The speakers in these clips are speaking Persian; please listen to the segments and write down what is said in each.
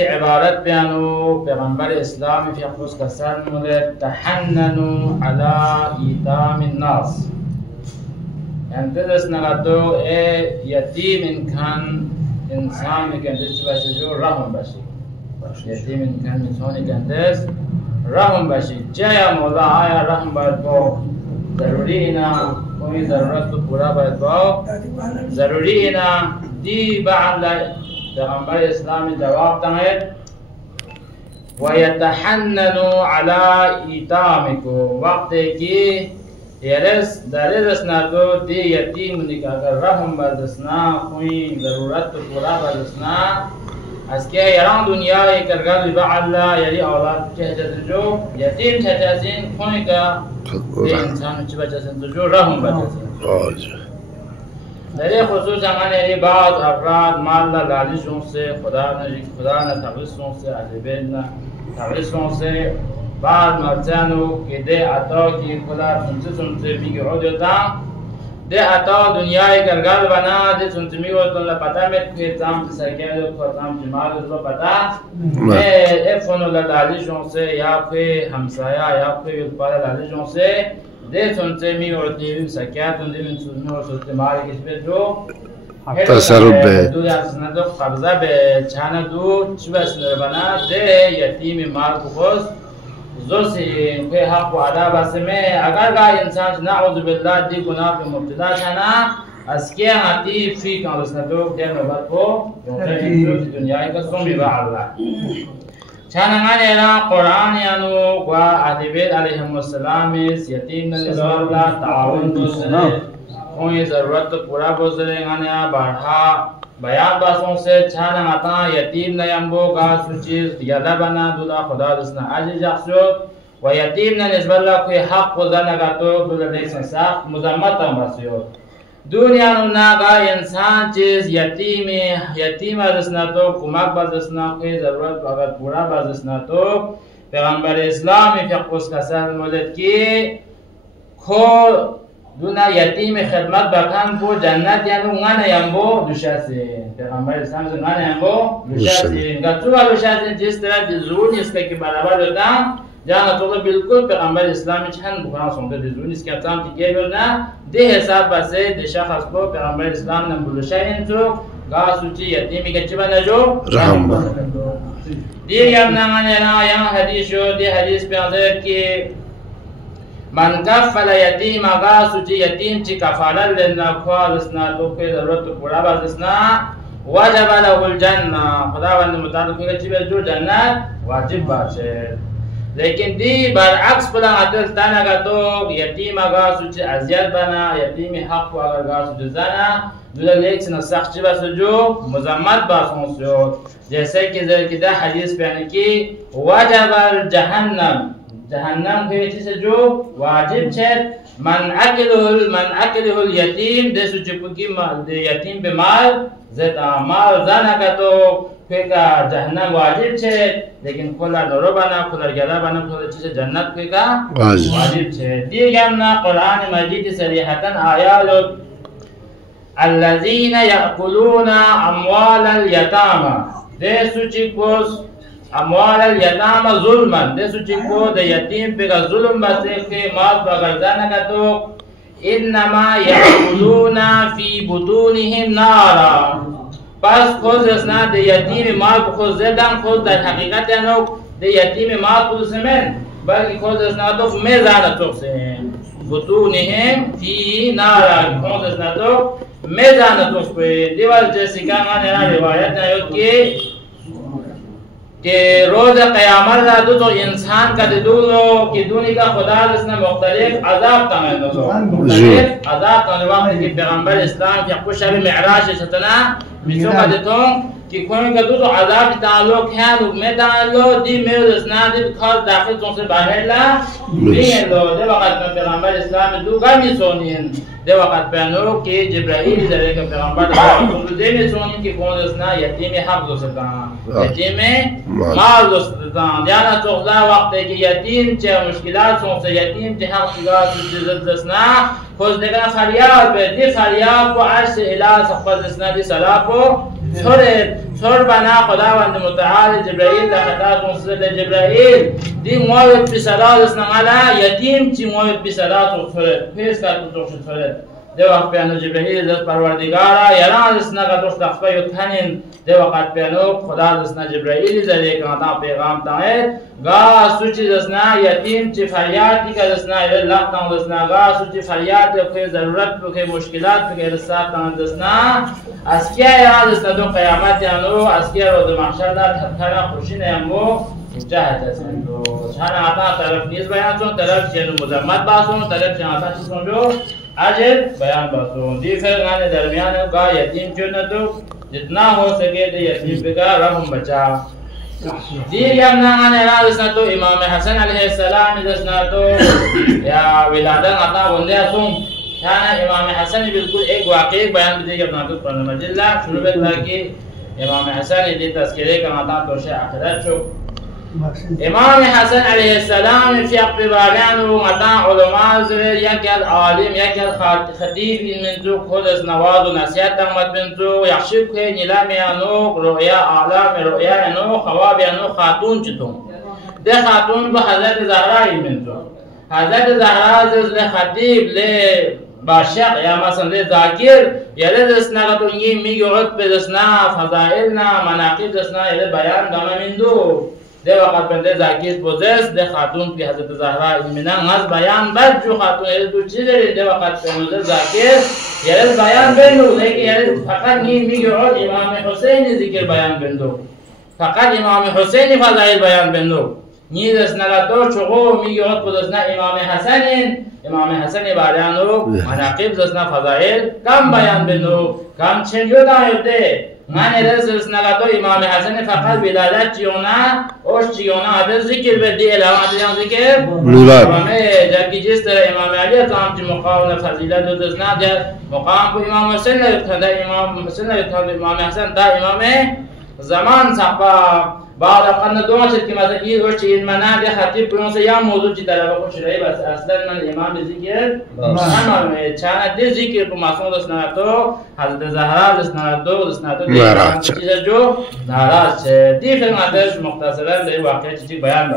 چه عبارت بیانو پیغمبر اسلام فی خصوص کسر مولد تحننو علا ایتام الناس یعنی تدرس نگاتو یتیم انکان انسانی که اندش باشه جو رحم باشی یتیم انکان انسانی که اندش رحم باشی جای مولا آیا رحم باید با ضروری اینا کوئی ضرورت تو پورا باید با ضروری اینا دی بعد پیغمبر اسلامی جواب دهد و یتحننو علی ایتامکو وقتی که داره رسنا تو دی یتیم که اگر رحم بردسنا کوئی ضرورت تو پورا بردسنا از که یران دنیای کرگل بعلا یعنی اولاد چه جو یتیم چه جزین کوئی که دی انسان چه بچسن تو جو رحم بردسن در خصوص ہمارے بعض افراد مال لالچوں سے خدا نہ تغیثوں سے عذابنا تغیثوں سے بعض مرچانوں کہ دے عطا کی خدا سنتے میگی ہو دیتا دے عطا دنیای کرگل بنا دے سنتے میگی ہو تو اللہ پتا میں کہ تام سے سرکیہ دے تو تام جمال دے پتا افن اللہ لالچوں سے یا کوئی ہمسایہ یا کوئی پارا لالچوں سے دے سنتے می اور دیویم سکیات ان دیویم سننے اور سنتے ماری کس پہ جو تصرف بے دو یا سندو قبضہ بے چانا دو چوہ سنر بنا دے یتیم مال کو خوز زور سے کوئی حق و عذاب سے میں اگر گا انسان نعوذ باللہ دی گناہ پہ مبتلا شانا اس کے آتی فی کان رسندو دے نوبت کو دنیای کا سمی با اللہ چانگان اینا قرآن یانو و اہل بیت علیہم السلام یتیم نظر اللہ تعاون دوسرے کوئی ضرورت پورا بزرے گانا بارہا بیان باسوں سے چانگ آتا یتیم نیمبو کا سوچیز یادا بنا دولا خدا دسنا عجی جاکسیو و یتیم نظر اللہ کوئی حق خدا نگاتو دولا لیسن ساخت مزمت ہم باسیو دنیا ناگا انسان چیز یتیم ازسنا تو کمک بازسنا کوئی ضرورت اگر پورا بازسنا تو پیغمبر اسلامی فقوس کا سهل مولد کی کھو دونا یتیم خدمت بکن بو جنت یعنی غنه یمبو دوشاسی پیغمبر اسلام غنه یمبو دوشاسی گتو دوشاسی جس طرح زون اس کے برابر ہوتا جانا تو بالکل پیغمبر اسلامی چند بخارا سنتے دیزون اس کے اتام تیگے بلنا دے حساب بسے دے شخص کو پیغمبر اسلام نے بلوشاین تو گا سوچی یتیمی کچھ بنا جو رحم دیر یمنا منینا یہاں حدیث شو دے حدیث پہ حضرت کی من کفل یتیم گا سوچی یتیم چی کفالت لینا خوالسنا تو کوئی ضرورت تو پورا بازسنا واجب له الجنہ خدا وند مطابق کوئی چی بے جو جنت واجب باچے لیکن دی برعکس بلا عدل تانا گا تو یتیم آگا سوچی عذیت بنا یتیم حق و اگر گا سوچی زنا دولا لیک سنا سخت چی بس جو مزمت باسون سو جیسے کہ ذلك دا حدیث پیانے کی واجب الجہنم جہنم کوئی چیز جو واجب چھت من اکلہ الیتیم دے سوچی پکی یتیم بمال زیتا مال زنا کا تو کہ جہنم واجب چھے لیکن کھلا نورو بنا کھلا گلا بنا کھلا چیز جنت کے کا واجب چھے دیگرنا قرآن مجید صریحتاً آیالو الذین یأکلون اموال الیتاما دے سوچی کو اموال الیتاما ظلما دے سوچی کو دے یتیم پہ کا ظلم بسے کے مال پہ گردانا کا تو انما یأکلون فی بطونہم نارا پس خود اسنا دے یتیم مال کو خود زدن خود در حقیقت یعنی دے یتیم مال کو سمن بلکہ خود اسنا تو میزان تو سن بطونہم فی نارا خود اسنا تو میزان تو پہ دیوال جیسی کا مانا روایت ہے کہ روز قیامت را دو تو انسان کا دولو کہ دونی کا خدا اسنا مختلف عذاب تمہیں دو مختلف عذاب تمہیں وقت کہ پیغمبر اسلام کی خوش ابھی معراج شتنا میچو کا دیتوں کہ کوئی کا دو تو عذاب تعلق ہے لوگ میں تعلق دی میرے اسناد خاص داخل تو سے باہر لا نہیں لو دے وقت میں پیغمبر اسلام دو گامی سونی ہیں دے وقت پہنو کہ جبرائیل ذرے کا پیغمبر تو دے میں سونی کہ کون اسنا یتیم حق دو سکتا یتیم مال دو سکتا جانا چوخلا وقت ہے کہ یتیم چاہ مشکلات سون سے یتیم چاہ حق دگا سجزت دسنا خوش دیکھنا فریاد پہ دی فریاد کو عرش الہ سفر دسنا دی صلاح کو ثر بنا خداوند متعال جبرائیل در خطاب منصد جبرائیل دی موید بسرات اسنمالا یتیم چی موید بسرات و ثرد پیس کرد تو شد ثرد ده وقت پیانو جبرائیل دست پروردگارا یران اسنا کا دوست دخفه یتنین ده وقت پیانو خدا دستنا جبرائیل زده کانتا پیغام تاید گا سوچی دستنا یتیم چی فریادی که دستنا اللہ تاں دستنا گا سوچی فریاد که ضرورت که مشکلات که رسات تاں دستنا اسکیا یاد دستنا دو قیامت یانو اسکیا رو دو محشر دا تھرا خوشی نیمو جاهد هستن تو چند آتا طرف نیز بیان چون طرف چنو مذمت باسون طرف چند آتا چی سنجو اجر بیان باسون دی فرقان درمیان کا یتیم چون تو جتنا ہو سکے تو یتیم بگا رحم بچا دی یمنا نے راز تو امام حسن علیہ السلام دسنا تو یا ولادت عطا بندے سن کھانا امام حسن بالکل ایک واقعی بیان دی اپنا تو قرآن مجید لا شروع بتا کہ امام حسن دی تذکرے کا عطا تو شے اخرت شو امام حسن علیہ السلام فی اقبالیان و مطاع علماء زویر یکل عالم یکل خطیب من تو خود از نواز و نصیحت تغمت من تو یخشب که نیلام یانو رؤیا اعلام رؤیا یانو خواب یانو خاتون چطون ده خاتون با حضرت زهرای من تو حضرت زهرا زل خطیب لی باشق یا مثلا لی ذاکر یا لی دسنا قطنگی میگوعد به دسنا فضائلنا مناقب دسنا یا لی بیان دانا من دو ده وقت بنده زاکیس بوزست ده خاتون پی حضرت زهرا ایمنان از بیان بد جو خاتون یعنی تو چی داری ده وقت بنده زاکیس یعنی بیان بندو لیکن یعنی فقط نی میگه امام حسین ذکر بیان بندو فقط امام حسین فضائل بیان بندو نی دست نگاتو چغو میگه بودسنا امام حسن باریانو مناقب دستنا فضائل کم بیان بندو کم چنیو دایده من رس نگاتو امام حسن فقط ولادت چیونا اوش چیونا ابل ذکر بدی علامات جان ذکر امام جبکه جس طرح امام علی تام چی مقام فضیلت و دزنا در مقام کو امام حسن نگتند امام حسن نگتند امام حسن تا امام زمان صحبا بعد قرن دوم شد که مثلا این روش این منابع خطیب کنون سے یا موضوع چی طرف کو شرعی بس اصلا من امام ذکر من چند دی ذکر کو معصوم دسنا تو حضرت زهرا دسنا تو ناراض چیز جو ناراض دی خدمتش مختصرا در واقع چیزی بیان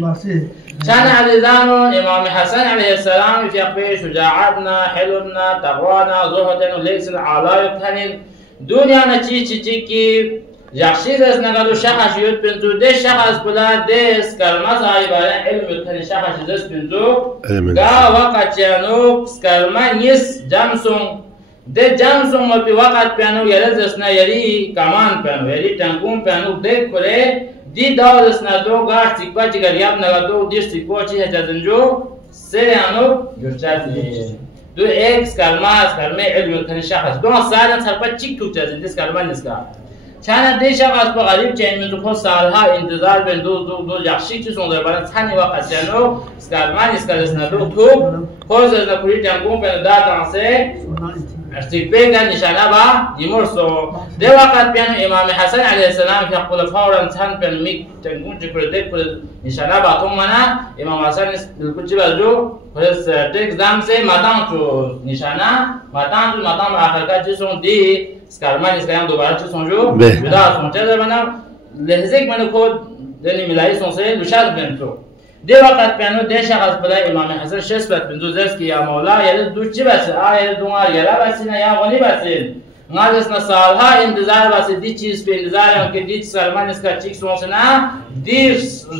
باشه چند عزیزانو امام حسن علیه السلام فی اقبه شجاعتنا حلمنا تقوانا زهدنا لیس العلای کنین دنیا چی کی یخشی دست نگادو شخص یود پنتو ده شخص بلا دست کلمه سایی برای علم یودتنی شخص دست پنتو گا وقت چیانو کلمه نیست جمسون ده جمسون مپی وقت پیانو یلی دستنا یلی کمان پیانو یلی تنگون پیانو ده کره دی داو دستنا دو گاش سکپا چی گریاب نگادو دیش سکپا چی هجازنجو سریانو گرچت دو ایکس کلمه علم یودتنی شخص دو سالن سرپا چی کچازن دیس کلمه نیسکا چند دیش شخص با غریب چند من تو خود سالها انتظار بین دو یخشی چی سونده برای تنی وقت چنو اسکالمان اسکالس ندو توب خوز از نکوری تنگون بین دار دانسه ارتکبه گن نشانه با دیمورسو ده وقت بیان امام حسن علیه السلام که قول فورا تن بین میک تنگون چی کرده کل نشانه با تو منا امام حسن بالکل چی بازو پس تک دام سے ماتام تو نشانه ماتام آخر کا چی سون دی اسکالمان اسکالمان دوباره چی سون جو جدا سونچه در بنا لحظه که من خود دنی ملایی سونسه دوشاد بین تو ده وقت پیانو ده شخص بلای امام حسن شش بات بندو زرس که یا مولا یا دو چی بسید یا دونار یا بسید یا غنی بسید نال اسنا سالها انتظار بسید دی چیز به انتظار هم که دی سلمان اسکا چیک سونسه نه دی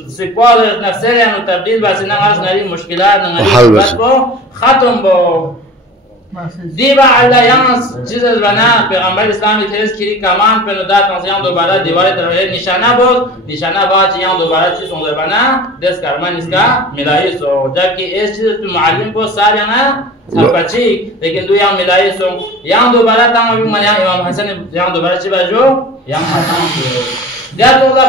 سکوال نفسر یا تبدیل بسید نه از نری مشکلات نری بات کو ختم با دی با علایانس چیز از بنا پیغمبر اسلامی تیز کری کمان پر نداد کنسیان دوباره دیوار طرف نشانه بود نشانه با چیان دوباره چیز سونده بنا دست کرمان اسکا ملایی سو جبکه اس چیز تو معلم کو سال یا نه سرپچی لیکن دو یان ملایی سو یان دوباره تمام من امام حسن یان دوباره چی باجو یان در تو 5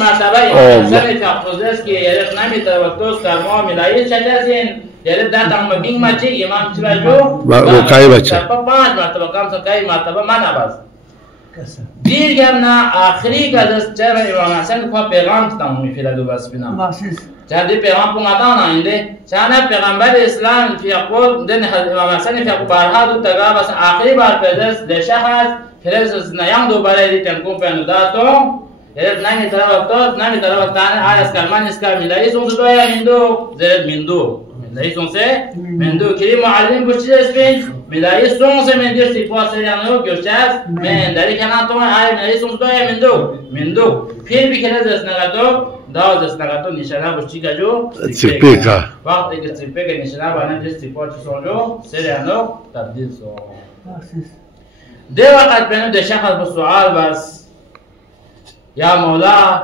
مرتبه امام حسن تفضیل که یه نمیتونه وقتوس کرما ملایی چلسین یعنی در تمام بینگ مچی امام چی باجو کای بچه 5 مرتبه کم سن کای مرتبه من عباس دیر گمنا آخری کا دست چه امام حسن کو پیغام تمامی فیلادو بس بنا چه پیغام کو مدان آینده چه پیغمبر اسلام فی اقوال دن امام حسن فی اقوال بارها دو تگا بس آخری بار پیداست دشه هست Creces na yang do bare di tempo penu dato. Eret nami tarawa tane ayas kalmanis ka milai son do ya mindo zeret mindo. Milai son se mindo kiri muallim bushis bin milai son se mendir si pase ya no göçer men dari kana to ay milai son do ya mindo. फिर भी खेला जसना तो दाव जसना तो निशाना बुच्ची का जो चिपेका वक्त एक चिपे के निशाना बना जिस चिपो सोजो सेरियानो तब्दील सो देवा قد بينو دشخص بالسؤال بس يا مولا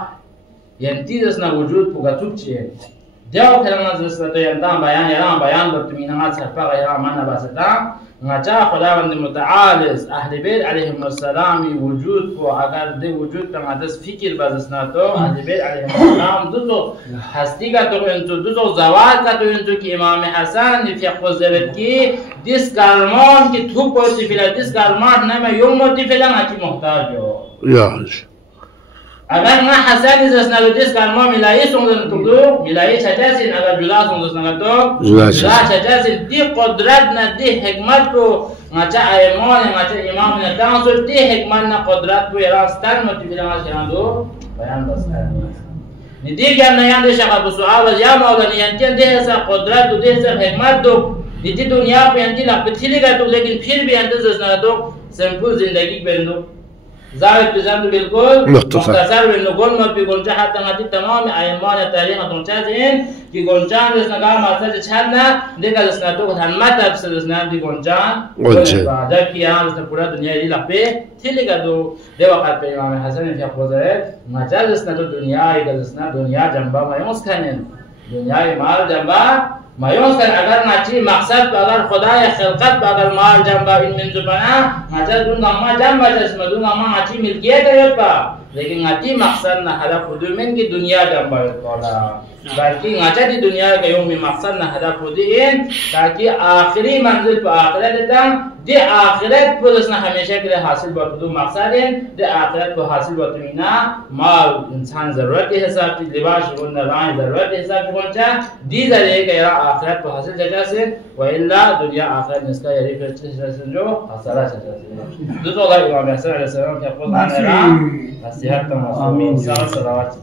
ينتي جسنا وجود بوغاتوچي देवा खेलना जसना तो यंदा बयान बतमीना छपा गया माना बसता ngaca खुदावंद मुतआलिस अहले बैत अलैहिम अस्सलाम वजूद को अगर दे वजूद तमादस फिक्र बजसना तो अहले बैत अलैहिम अस्सलाम दो हस्ती का तो इनको दो जवात का तो इनको कि इमाम हसन ने फिक्र की दिस गालमान की थूक होती फिला दिस गालमान ना में यूं मोती फिला ना की मोहताज हो या अगर ना हसन जसना तो दिस गालमान मिलाई सोंदन तो मिलाई छजासिन अगर जुला सोंदन तो जुला छजासिन दी कुदरत ना दी हिकमत को ngaca ayman ngaca imam ne tanso di hikmat na qudrat ko yarastan motivila shando bayan basar ni di gan na yande shaka bu sual ya mawla ni yantian de sa qudrat de sa hikmat do ni di dunya pe yanti la pithili ga to lekin phir bhi yande zasna do simple zindagi bendo زاوية بزند بالكل مختصر بالنقول ما بيقول جه حتى نتي تمام أيمان التاريخ تونجازين كي قنجان لسنا قام أسد شهدنا ديك لسنا تو هن ما تبص لسنا دي قنجان بعد كي أنا لسنا كل الدنيا دي لبى تيلي كدو ده وقت بيوم حسن في أخوزه ما جال لسنا تو دنيا لسنا دنيا جنبا ما يوم سكانين دنيا مال جنبا ما يوصل अगर नाची मकसद अगर खुदा या खिलकत अगर माल जंबा इन min जुबाना नाचा दूंगा मा जंबा जस्म दूंगा मा नाची मिल्कियत है पा लेकिन नाची मकसद ना हला खुदुमिन की दुनिया जंबा कोला बल्कि नाचा दी दुनिया के यूं में मकसद ना हला खुदीन ताकि आखिरी मंजिल पर आखिरत तक दे आखिरत पर उसने हमेशा के लिए हासिल बतदू मकसद है दे आखिरत को हासिल बतमीना माल इंसान जरूरत के हिसाब से लिबास और नराय जरूरत के हिसाब से पहुंचा दी जरिए के आखिरत को हासिल जगह से वइल्ला दुनिया आखिरत में इसका यही फिर से जो हसरा जगह से दूसरा इमाम हसन अलैहि सलाम के अपोज आने रहा नसीहत तो आमीन सलावत